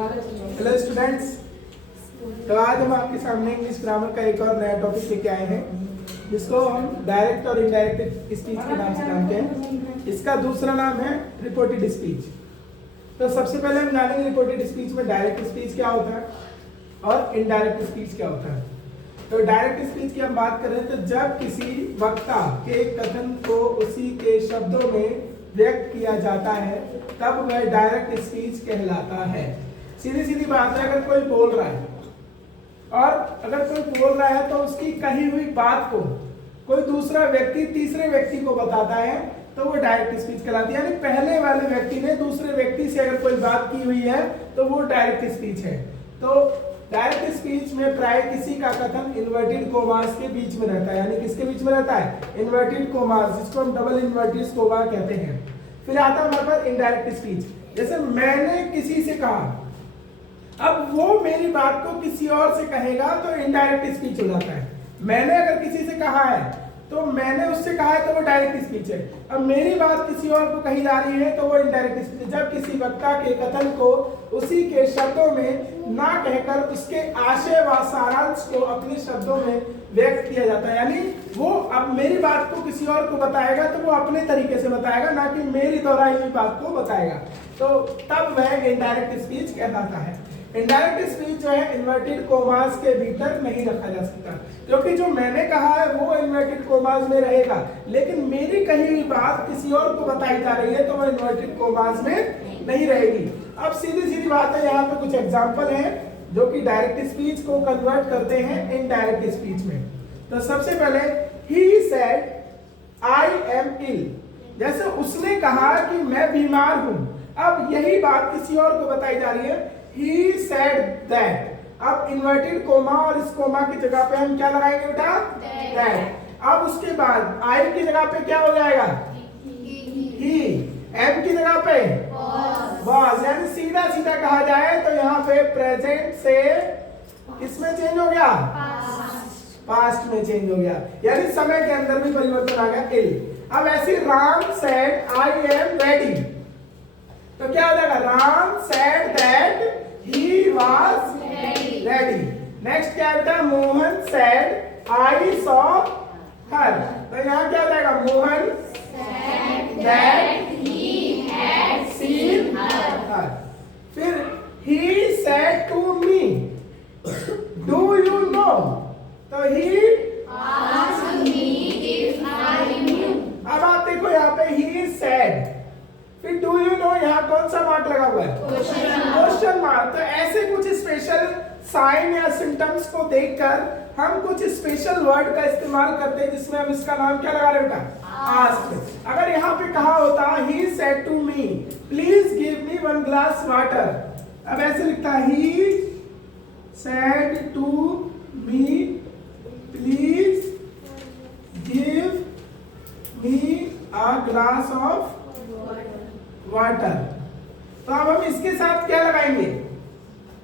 Hello students, तो आज हम आपके सामने इंग्लिश ग्रामर का एक और नया टॉपिक लेके आए हैं जिसको हम डायरेक्ट और इनडायरेक्ट स्पीच के नाम से जानते हैं। इसका दूसरा नाम है रिपोर्टेड स्पीच। तो सबसे पहले हम जानेंगे रिपोर्टेड स्पीच में डायरेक्ट स्पीच क्या होता है और इनडायरेक्ट स्पीच क्या होता है। तो डायरेक्ट स्पीच की हम बात करें तो जब किसी वक्ता के कथन को उसी के शब्दों में व्यक्त किया जाता है तब वह डायरेक्ट स्पीच कहलाता है। सीधी सीधी बात है, अगर कोई बोल रहा है और अगर कोई बोल रहा है तो उसकी कही हुई बात को कोई दूसरा व्यक्ति तीसरे व्यक्ति को बताता है तो वो डायरेक्ट स्पीच कहलाती है। यानी पहले वाले व्यक्ति ने दूसरे व्यक्ति से अगर कोई बात की हुई है तो वो डायरेक्ट स्पीच है। तो डायरेक्ट स्पीच में प्राय किसी का कथन इन्वर्टेड कोमास के बीच में रहता है। यानी किसके बीच में रहता है? इन्वर्टेड कोमास, जिसको हम डबल इन्वर्टेड कोमा कहते हैं। फिर आता है हमारे पास इनडायरेक्ट स्पीच। जैसे मैंने किसी से कहा, अब वो मेरी बात को किसी और से कहेगा तो इनडायरेक्ट स्पीच हो जाता है। मैंने अगर किसी से कहा है तो मैंने उससे कहा है तो वो डायरेक्ट स्पीच है। अब मेरी बात किसी और को कही जा रही है तो वो इनडायरेक्ट स्पीच है। जब किसी वक्ता के कथन को उसी के शब्दों में ना कहकर उसके आशय व सारांश को अपने शब्दों में व्यक्त किया जाता है। यानी वो अब मेरी बात को किसी और को बताएगा तो वो अपने तरीके से बताएगा, ना कि मेरी दोहराई हुई बात को बताएगा। तो तब वह इनडायरेक्ट स्पीच कहलाता है। इनडायरेक्ट स्पीच जो है इन्वर्टेड कोमास के भीतर नहीं रखा जा सकता, क्योंकि जो मैंने कहा है वो इन्वर्टेड कोमास में रहेगा, लेकिन मेरी कही हुई बात किसी और को बताई जा रही है तो वो इन्वर्टेड कोमास में नहीं रहेगी। अब सीधी सीधी बात है, यहाँ पे कुछ एग्जांपल हैं जो कि डायरेक्ट स्पीच को कन्वर्ट करते हैं इनडायरेक्ट स्पीच में। तो सबसे पहले ही सेड आई एम इल। जैसे उसने कहा कि मैं बीमार हूं, अब यही बात किसी और को बताई जा रही है। He said that. अब इन्वर्टेड कोमा और इस कोमा की जगह पे हम क्या लगाएंगे बेटा? That. अब उसके बाद I की जगह पे क्या हो जाएगा? He. M की जगह पे was. यानी सीधा सीधा कहा जाए तो यहाँ पे प्रेजेंट से किसमें चेंज हो गया? पास्ट में चेंज हो गया, यानी समय के अंदर भी परिवर्तन आ गया। इल। अब ऐसी Ram said I am ready, तो क्या हो जाएगा? Ram said that he was ready. Next क्या बेटा? Mohan said I saw her, तो यहाँ क्या हो जाएगा? Mohan said that he had seen her. फिर he said to me do you know, तो he asked me if I knew. अब आप देखो यहाँ पे he said, फिर डू यू नो, यहाँ कौन सा मार्क लगा हुआ है? Question mark. तो ऐसे कुछ स्पेशल साइन या सिम्टम्स को देखकर हम कुछ स्पेशल वर्ड का इस्तेमाल करते हैं जिसमें हम इसका नाम क्या लगा रहे बेटा? आस्क्ड। अगर यहाँ पे कहा होता he said to me please give me 1 glass water, अब ऐसे लिखता he said to me please give me a glass of water. तो अब हम इसके साथ क्या लगाएंगे?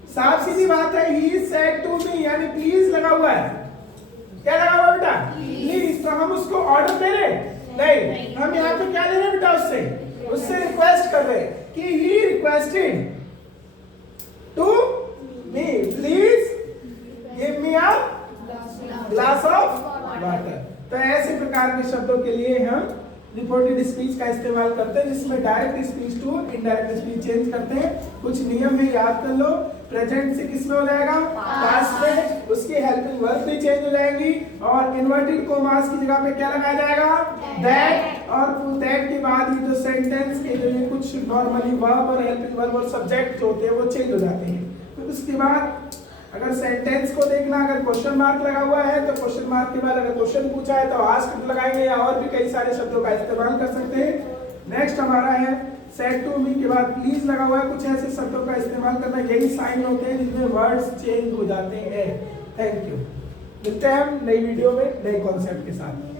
साफ सीधी बात है, ही सेड टू मी यानी प्लीज लगा हुआ है। क्या लगा हुआ बेटा? प्लीज। तो हम उसको ऑर्डर दे रहे नहीं, हम यहाँ पे क्या ले रहे बेटा? उससे रिक्वेस्ट कर रहे कि he requested to me please give me a glass of water. तो ऐसे प्रकार के शब्दों के लिए हम रिपोर्टेड स्पीच का इस्तेमाल करते हैं, जिसमें direct speech to indirect speech change करते हैं। कुछ नियम है, याद कर लो। प्रेजेंट से किस में हो जाएगा? पास्ट में। उसकी हेल्पिंग वर्ब भी चेंज हो जाएंगी और इन्वर्टेड कोमास की जगह पे क्या लगाया जाएगा? दैट। और दैट के बाद ही जो सेंटेंस के जो कुछ नॉर्मली वर्ब और हेल्पिंग वर्ब और सब्जेक्ट जो होते हैं वो चेंज हो जाते हैं। फिर उसके बाद अगर सेंटेंस को देखना, अगर क्वेश्चन मार्क लगा हुआ है तो क्वेश्चन मार्क के बाद अगर क्वेश्चन पूछा है तो आस्क्ड लगाएंगे, या और भी कई सारे शब्दों का इस्तेमाल कर सकते हैं। नेक्स्ट हमारा है सेड टू मी के बाद प्लीज लगा हुआ है। कुछ ऐसे शब्दों का इस्तेमाल करना, यही साइन होते हैं जिनमें वर्ड्स चेंज हो जाते हैं। Thank you. मिलते हैं हम नई वीडियो में नए कॉन्सेप्ट के साथ।